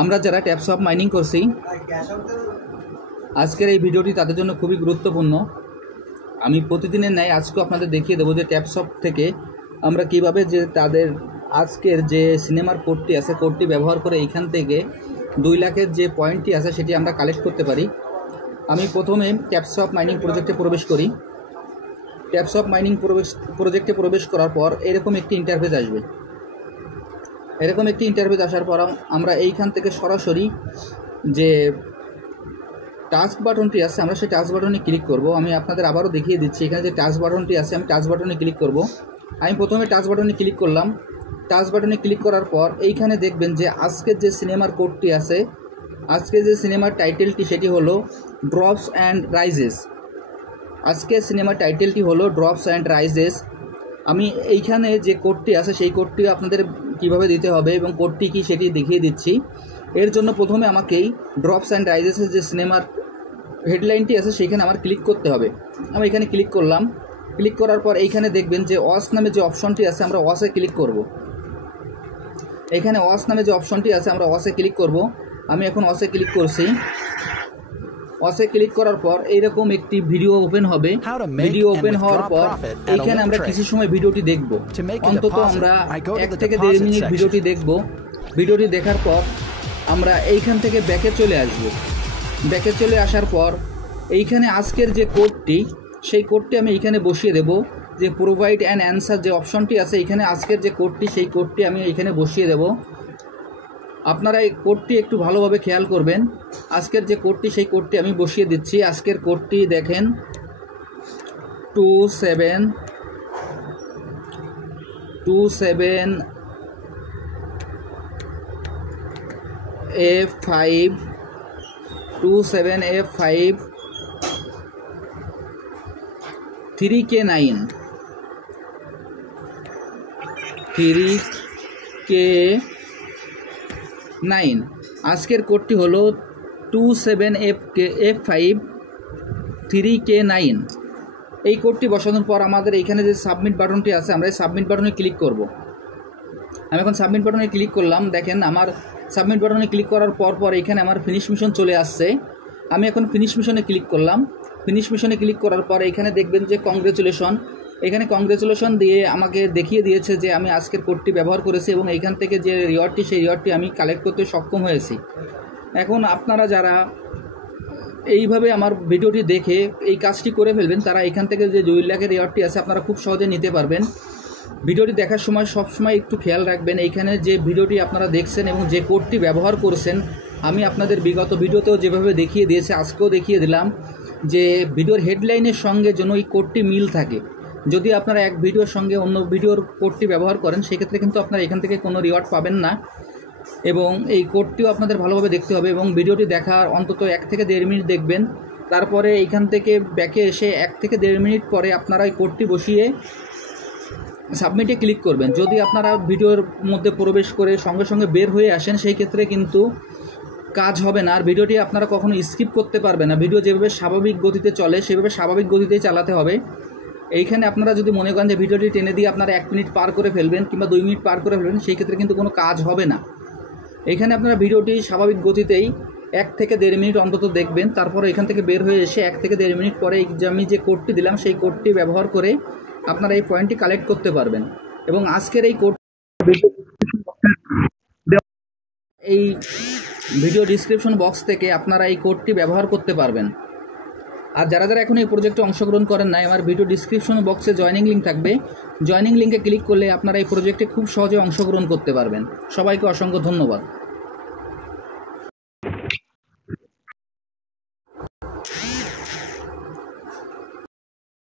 আমরা যারা ট্যাপসপ মাইনিং করছি আজকের এই ভিডিওটি তাদের জন্য খুবই গুরুত্বপূর্ণ। আমি প্রতিদিনের ন্যায় আজকেও আপনাদের দেখিয়ে দেবো যে ট্যাপসপ থেকে আমরা কিভাবে যে তাদের আজকের যে সিনেমার কোডটি আছে কোডটি ব্যবহার করে এইখান থেকে 2 লাখের যে পয়েন্টটি আছে সেটি আমরা কালেক্ট করতে পারি। আমি প্রথমে ট্যাপসপ মাইনিং প্রজেক্টে প্রবেশ করি। ট্যাপসপ মাইনিং প্রজেক্টে প্রবেশ করার পর এরকম একটি ইন্টারফেস আসবে। এরকম একটি ইন্টারফেস আসার পর আমরা এইখান থেকে সরাসরি যে টাস্ক বাটনটি আছে আমরা সেই টাস্ক বাটনে ক্লিক করব। আমি আপনাদের আবারও দেখিয়ে দিচ্ছি, এখানে যে টাস্ক বাটনটি আছে আমি টাস্ক বাটনে ক্লিক করব। আমি প্রথমে টাস্ক বাটনে ক্লিক করলাম। টাস্ক বাটনে ক্লিক করার পর এইখানে দেখবেন যে আজকের যে সিনেমার কোডটি আছে, আজকের যে সিনেমার টাইটেলটি সেটি হলো ড্রপস অ্যান্ড রাইজেস। আজকের সিনেমার টাইটেলটি হলো ড্রপস অ্যান্ড রাইজেস। আমি এইখানে যে কোডটি আছে সেই কোডটি আপনাদের কিভাবে দিতে হবে এবং কোডটি কি সেটি দেখিয়ে দিচ্ছি। এর জন্য প্রথমে আমাকেই ড্রপস অ্যান্ড রাইজেসের যে সিনেমার হেডলাইনটি আছে সেইখানে আমার ক্লিক করতে হবে। আমি এখানে ক্লিক করলাম। ক্লিক করার পর এইখানে দেখবেন যে ওয়াচ নামে যে অপশনটি আছে আমরা ওয়াচে ক্লিক করব। এখানে ওয়াচ নামে যে অপশনটি আছে আমরা ওয়াচে ক্লিক করব। আমি এখন ওয়াচে ক্লিক করছি। ওয়াচে ক্লিক করার পর এইরকম একটি ভিডিও ওপেন হবে। ভিডিও ওপেন হওয়ার পর এইখানে আমরা কিছু সময় ভিডিওটি দেখব, অন্তত আমরা 1 থেকে 1.5 মিনিট ভিডিওটি দেখব। ভিডিওটি দেখার পর আমরা এইখান থেকে ব্যাকে চলে আসব। ব্যাকে চলে আসার পর এইখানে আজকের যে কোডটি সেই কোডটি আমি এইখানে বসিয়ে দেব। যে প্রোভাইড অ্যান অ্যান্সার যে অপশনটি আছে এইখানে আজকের যে কোডটি সেই কোডটি আমি এইখানে বসিয়ে দেব। আপনারা এই কোডটি একটু ভালোভাবে খেয়াল করবেন। আজকের যে কোডটি সেই কোডটি আমি বসিয়ে দিচ্ছি। আজকের কোডটি দেখেন 27F5 3K9 আজকের কোডটি হলো 27F5 3K9। এই কোডটি বসানোর পর আমাদের এইখানে যে সাবমিট বাটনটি আছে আমরা এই সাবমিট বাটনে ক্লিক করব। আমি এখন সাবমিট বাটনে ক্লিক করলাম। দেখেন আমার সাবমিট বাটনে ক্লিক করার পর এইখানে আমার ফিনিশ মিশন চলে আসছে। আমি এখন ফিনিশ মিশনে ক্লিক করলাম। ফিনিশ মিশনে ক্লিক করার পর এখানে দেখবেন যে কংগ্রেচুলেশন। এখানে কংগ্রেচুলেশন দিয়ে আমাকে দেখিয়ে দিয়েছে যে আমি আজকের কোডটি ব্যবহার করেছি এবং এইখান থেকে যে রিওয়ার্ডটি সেই রিওয়ার্ডটি আমি কালেক্ট করতে সক্ষম হয়েছি। এখন আপনারা যারা এইভাবে আমার ভিডিওটি দেখে এই কাজটি করে ফেলবেন তারা এখান থেকে যে 2 লাখের রিওয়ার্ডটি আছে আপনারা খুব সহজে নিতে পারবেন। ভিডিওটি দেখার সময় সবসময় একটু খেয়াল রাখবেন এইখানে যে ভিডিওটি আপনারা দেখছেন এবং যে কোডটি ব্যবহার করছেন আমি আপনাদের বিগত ভিডিওতেও যেভাবে দেখিয়ে দিয়েছি আজকেও দেখিয়ে দিলাম যে ভিডিওর হেডলাইনের সঙ্গে যেন এই কোডটি মিল থাকে। যদি আপনারা এক ভিডিওর সঙ্গে অন্য ভিডিওর কোডটি ব্যবহার করেন সেক্ষেত্রে কিন্তু আপনারা এখান থেকে কোনো রিওয়ার্ড পাবেন না এবং এই কোডটিও আপনাদের ভালোভাবে দেখতে হবে এবং ভিডিওটি দেখার অন্তত 1 থেকে 1.5 মিনিট দেখবেন। তারপরে এইখান থেকে ব্যাকে এসে 1 থেকে 1.5 মিনিট পরে আপনারা এই কোডটি বসিয়ে সাবমিটে ক্লিক করবেন। যদি আপনারা ভিডিওর মধ্যে প্রবেশ করে সঙ্গে সঙ্গে বের হয়ে আসেন সেই ক্ষেত্রে কিন্তু কাজ হবে না। আর ভিডিওটি আপনারা কখনো স্কিপ করতে পারবেন না। ভিডিও যেভাবে স্বাভাবিক গতিতে চলে সেভাবে স্বাভাবিক গতিতেই চালাতে হবে। এইখানে আপনারা যদি মনে করেন যে ভিডিওটি টেনে দিয়ে আপনারা 1 মিনিট পার করে ফেলবেন কিংবা 2 মিনিট পার করে ফেলবেন সেই ক্ষেত্রে কিন্তু কোনো কাজ হবে না। এইখানে আপনারা ভিডিওটি স্বাভাবিক গতিতেই 1 থেকে 1.5 মিনিট অন্তত দেখবেন। তারপরে এখান থেকে বের হয়ে এসে 1 থেকে 1.5 মিনিট পরে আমি যে কোডটি দিলাম সেই কোডটি ব্যবহার করে আপনারা এই পয়েন্টটি কালেক্ট করতে পারবেন এবং আজকের এই কোড এই ভিডিও ডিসক্রিপশন বক্স থেকে আপনারা এই কোডটি ব্যবহার করতে পারবেন। আর যারা যারা এখন এই প্রজেক্টে অংশগ্রহণ করেন নাই আমার ভিডিও ডিসক্রিপশন বক্সে জয়েনিং লিঙ্ক থাকবে। জয়েনিং লিঙ্কে ক্লিক করলে আপনারা এই প্রজেক্টে খুব সহজে অংশগ্রহণ করতে পারবেন। সবাইকে অসংখ্য ধন্যবাদ।